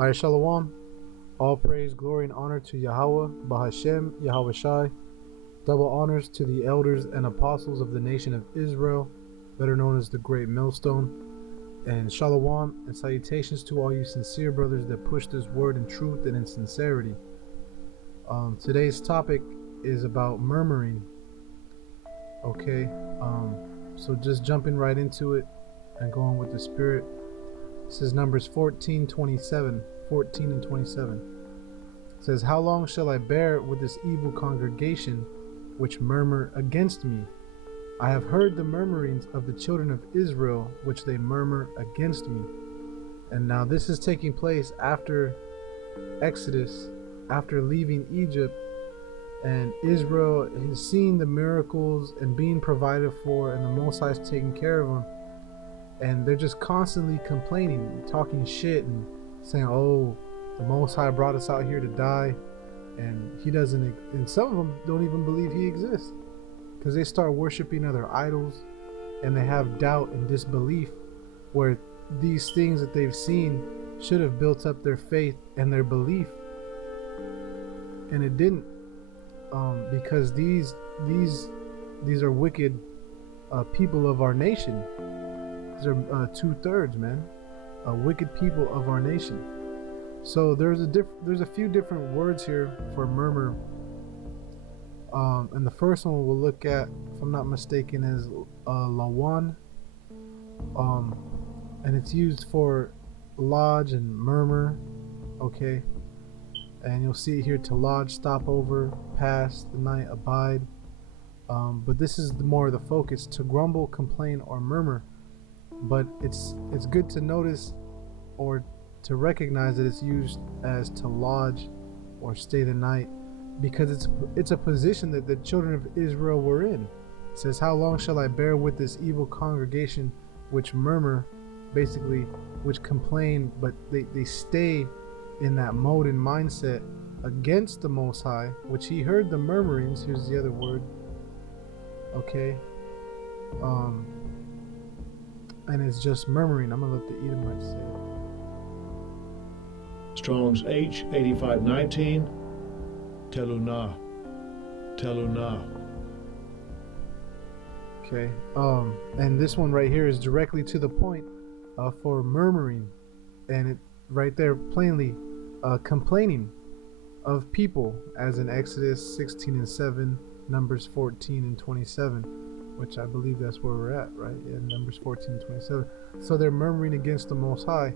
Alright, Shalom. All praise, glory, and honor to Yahweh, Bahashem, Yahweh Shai. Double honors to the elders and apostles of the nation of Israel, better known as the Great Millstone. And Shalom and salutations to all you sincere brothers that push this word in truth and in sincerity. Today's topic is about murmuring. Okay, so just jumping right into it and going with the Spirit. This is Numbers 14:27, 14 and 27. It says, "How long shall I bear with this evil congregation which murmur against me? I have heard the murmurings of the children of Israel, which they murmur against me." And now this is taking place after Exodus, after leaving Egypt, and Israel has seen the miracles and being provided for, and the Most High is taking care of them. And they're just constantly complaining, talking shit, and saying, "Oh, the Most High brought us out here to die, and He doesn't." And some of them don't even believe He exists, because they start worshiping other idols, and they have doubt and disbelief, where these things that they've seen should have built up their faith and their belief, and it didn't, because these are wicked people of our nation. These are 2/3, man, wicked people of our nation. So there's a few different words here for murmur, and the first one we'll look at, if I'm not mistaken, is lawan, and it's used for lodge and murmur. Okay, and you'll see it here: to lodge, stop over, pass the night, abide. But this is more the focus: to grumble, complain, or murmur. But it's good to notice or to recognize that it's used as to lodge or stay the night, because it's a position that the children of Israel were in. It says, "How long shall I bear with this evil congregation which murmur," basically which complain, but they stay in that mode and mindset against the Most High, which He heard the murmurings. Here's the other word. Okay, and it's just murmuring. I'm gonna let the Edomites say it. Strong's H 8519, Telunah. Okay, and this one right here is directly to the point for murmuring, and it right there plainly complaining of people, as in Exodus 16 and 7, Numbers 14 and 27, which I believe that's where we're at, right? Yeah, Numbers 14 and 27. So they're murmuring against the Most High,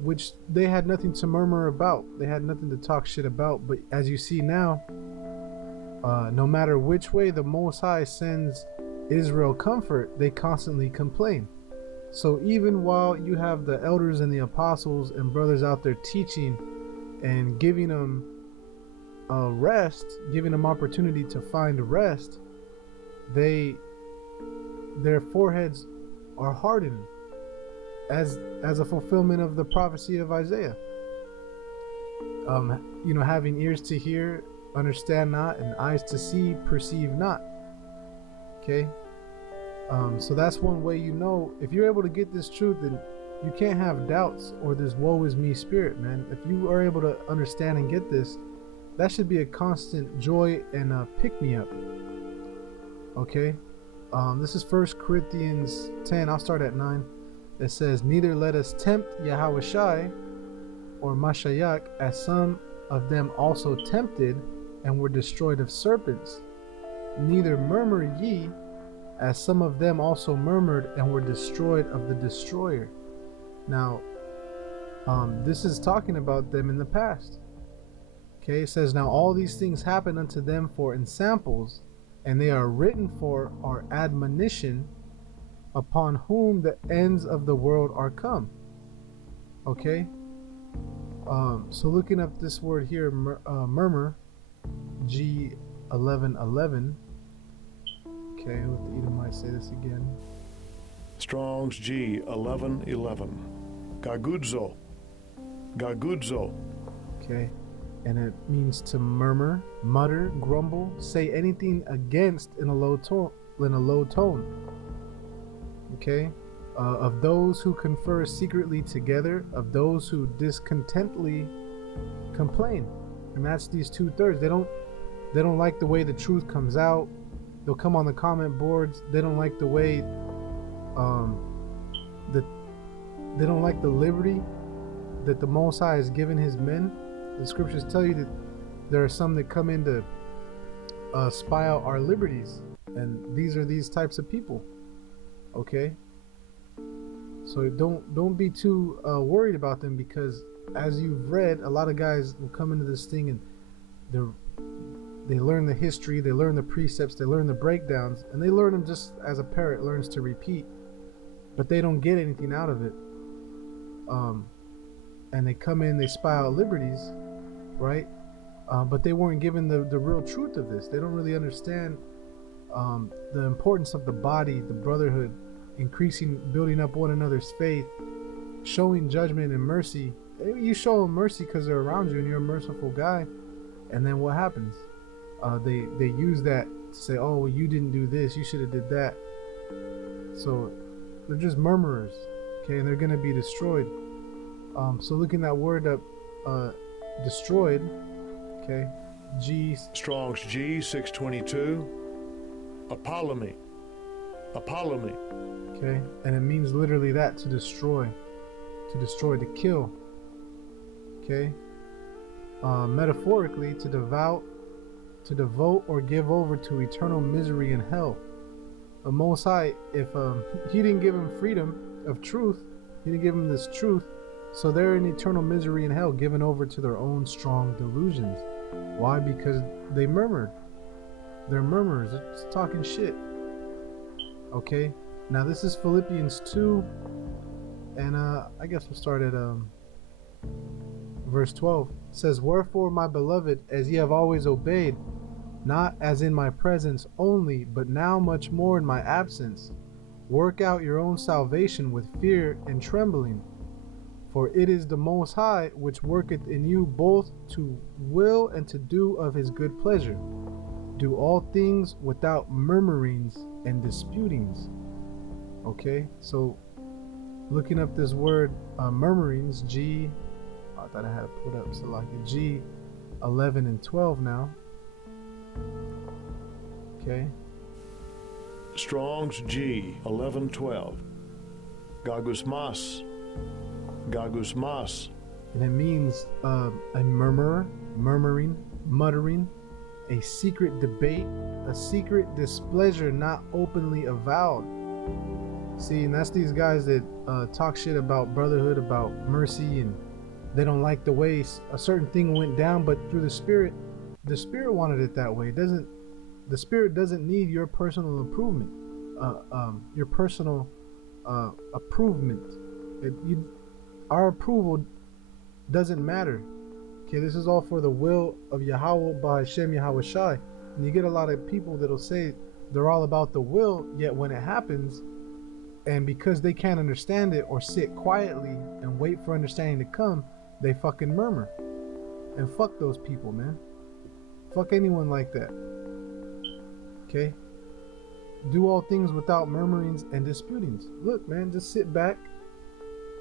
which they had nothing to murmur about. They had nothing to talk shit about. But as you see now, no matter which way the Most High sends Israel comfort, they constantly complain. So even while you have the elders and the apostles and brothers out there teaching and giving them rest, giving them opportunity to find rest, their foreheads are hardened, as a fulfillment of the prophecy of Isaiah. Having ears to hear, understand not, and eyes to see, perceive not. Okay, so that's one way if you're able to get this truth, then you can't have doubts or this woe is me spirit, man. If you are able to understand and get this, that should be a constant joy and a pick-me-up. Okay, this is 1 Corinthians 10. I'll start at 9. It says, "Neither let us tempt Yahweh Shai or Mashiach, as some of them also tempted and were destroyed of serpents. Neither murmur ye, as some of them also murmured and were destroyed of the destroyer." Now, this is talking about them in the past. Okay, it says, "Now all these things happen unto them for ensamples, and they are written for our admonition, upon whom the ends of the world are come." Okay, so looking up this word here, murmur, G1111. Okay, let the Edomites say this again. Strong's G 1111, Gagudzo. Okay, and it means to murmur, mutter, grumble, say anything against in a low tone. Okay, of those who confer secretly together, of those who discontently complain. And that's these 2/3. They don't like the way the truth comes out. They'll come on the comment boards. They don't like the way they don't like the liberty that the Most High has given his men. The scriptures tell you that there are some that come in to spy out our liberties, and these are these types of people. Okay, so don't be too worried about them, because as you've read, a lot of guys will come into this thing and they learn the history, they learn the precepts, they learn the breakdowns, and they learn them just as a parrot learns to repeat, but they don't get anything out of it. And they come in, they spy out liberties, right? But they weren't given the real truth of this. They don't really understand the importance of the body, the brotherhood, increasing, building up one another's faith, showing judgment and mercy. You show them mercy because they're around you and you're a merciful guy. And then what happens? They use that to say, oh, well, you didn't do this, you should have did that. So they're just murmurers, okay, and they're going to be destroyed. So looking that word up, destroyed, okay, Strong's G 622. Apollomy. Okay, and it means literally that, to destroy, to kill. Okay, metaphorically, to devote or give over to eternal misery in hell. The Most High, if he didn't give him freedom of truth, he didn't give him this truth, so they're in eternal misery in hell, given over to their own strong delusions. Why? Because they murmured. They're murmurers. They're just talking shit. Okay, now this is Philippians 2, and I guess we'll start at verse 12. It says, "Wherefore, my beloved, as ye have always obeyed, not as in my presence only, but now much more in my absence, work out your own salvation with fear and trembling. For it is the Most High which worketh in you both to will and to do of his good pleasure. Do all things without murmurings and disputings." Okay, so looking up this word murmurings, I thought I had it put up, so like G 11 and 12 now. Okay, Strong's G 1112. Gagusmas. and it means a murmur, murmuring, muttering, a secret debate, a secret displeasure not openly avowed. See, and that's these guys that talk shit about brotherhood, about mercy, and they don't like the way a certain thing went down, but through the Spirit wanted it that way. The Spirit doesn't need your personal improvement, your personal approvement. Our approval doesn't matter. Okay, this is all for the will of Yahweh Bahashem Yahweh Shai. And you get a lot of people that'll say they're all about the will, yet when it happens, and because they can't understand it or sit quietly and wait for understanding to come, they fucking murmur. And fuck those people, man. Fuck anyone like that. Okay? Do all things without murmurings and disputings. Look, man, just sit back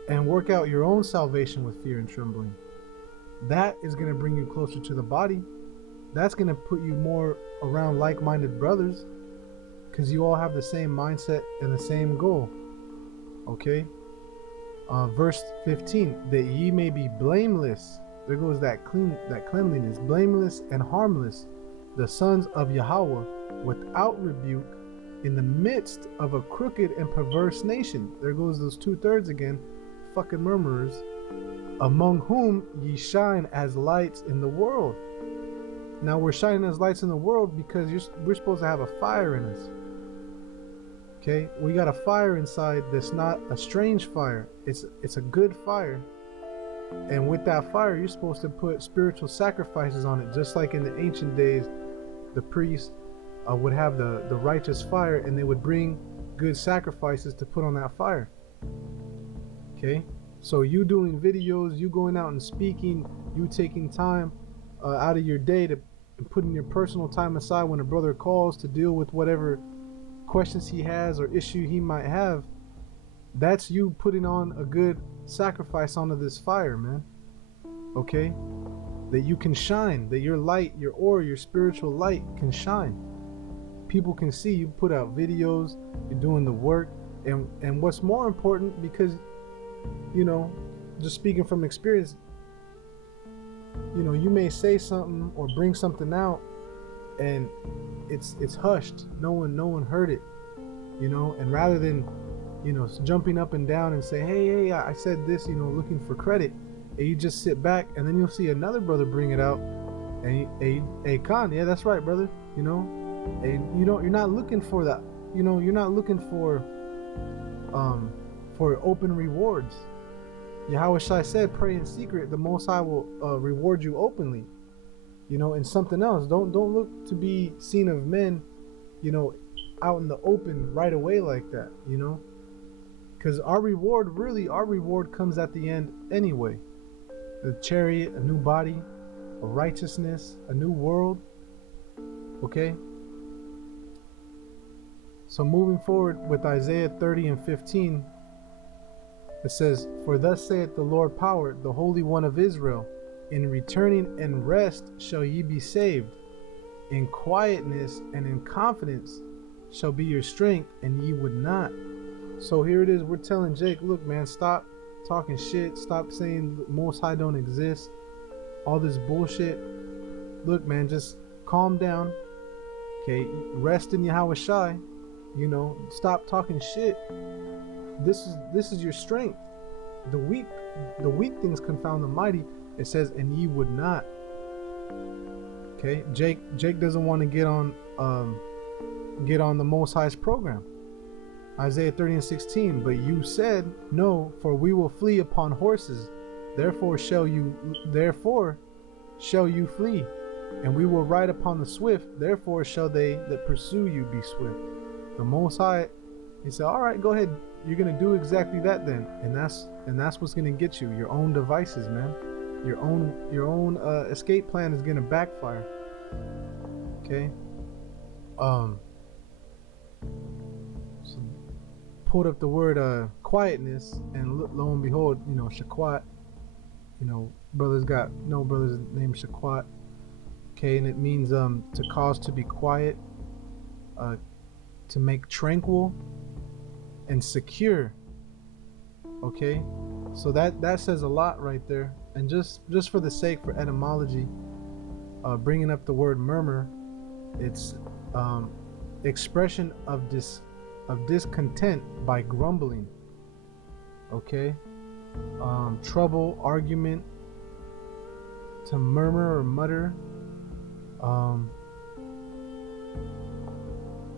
and work out your own salvation with fear and trembling. That is going to bring you closer to the body. That's going to put you more around like-minded brothers, because you all have the same mindset and the same goal. Okay? Verse 15, that ye may be blameless. There goes that cleanliness, blameless and harmless, the sons of Yahweh, without rebuke, in the midst of a crooked and perverse nation. There goes those 2/3 again, fucking murmurers, among whom ye shine as lights in the world. Now we're shining as lights in the world because we're supposed to have a fire in us. Okay, we got a fire inside that's not a strange fire. It's a good fire. And with that fire, you're supposed to put spiritual sacrifices on it, just like in the ancient days, the priests would have the righteous fire, and they would bring good sacrifices to put on that fire. Okay, so you doing videos, you going out and speaking, you taking time out of your day to putting your personal time aside when a brother calls to deal with whatever questions he has or issue he might have, That's you putting on a good sacrifice onto this fire, man. Okay? That you can shine, that your light, your aura, your spiritual light can shine. People can see you put out videos, you're doing the work, and what's more important, because you know, just speaking from experience, you know, you may say something or bring something out and it's hushed. No one heard it, you know, and rather than, you know, jumping up and down and say, hey, I said this, you know, looking for credit, and you just sit back, and then you'll see another brother bring it out, and hey, Khan, yeah, that's right, brother, you know, and you know, you're not looking for that, you know, you're not looking for open rewards. Yahweh Shai said, pray in secret, the Most High will reward you openly. You know, and something else, don't look to be seen of men, you know, out in the open right away like that, you know, because our reward comes at the end anyway. A chariot, a new body, a righteousness, a new world. Okay, so moving forward with Isaiah 30 and 15, it says, for thus saith the Lord power, the Holy One of Israel, in returning and rest shall ye be saved. In quietness and in confidence shall be your strength, and ye would not. So here it is, we're telling Jake, look, man, stop talking shit, stop saying Most High don't exist, all this bullshit. Look, man, just calm down, okay? Rest in Yahweh Shai, you know, stop talking shit. This is your strength. The weak things confound the mighty. It says, and ye would not. Okay, Jake doesn't want to get on the Most High's program. Isaiah 30 and 16, but you said, no, for we will flee upon horses. Therefore shall you flee, and we will ride upon the swift. Therefore shall they that pursue you be swift. The Most High, he said, all right, go ahead. You're gonna do exactly that then, and that's what's gonna get you. Your own devices, man. Your own escape plan is gonna backfire. Okay. So pulled up the word quietness, and lo and behold, you know, Shaquat. You know, brothers named Shaquat. Okay, and it means to cause to be quiet, to make tranquil and secure. Okay, so that says a lot right there. And just for the sake for etymology, bringing up the word murmur, it's expression of discontent by grumbling. Okay, trouble, argument, to murmur or mutter.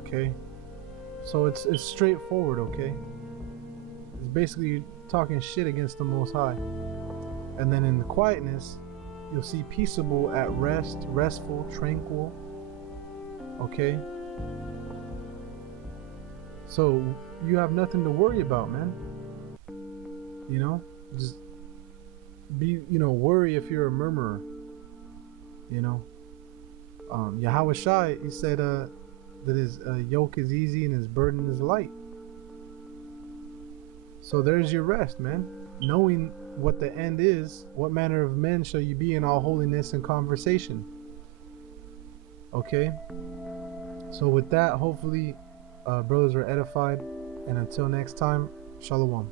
Okay, so it's straightforward. Okay, it's basically talking shit against the Most High. And then in the quietness, you'll see peaceable, at rest, restful, tranquil. Okay, so you have nothing to worry about, man. You know, just be, you know, worry if you're a murmurer. You know, Yahweh Shai, he said that his yoke is easy and his burden is light. So there's your rest, man. Knowing what the end is, what manner of men shall you be in all holiness and conversation. Okay, so with that, hopefully brothers are edified, and until next time, shalom.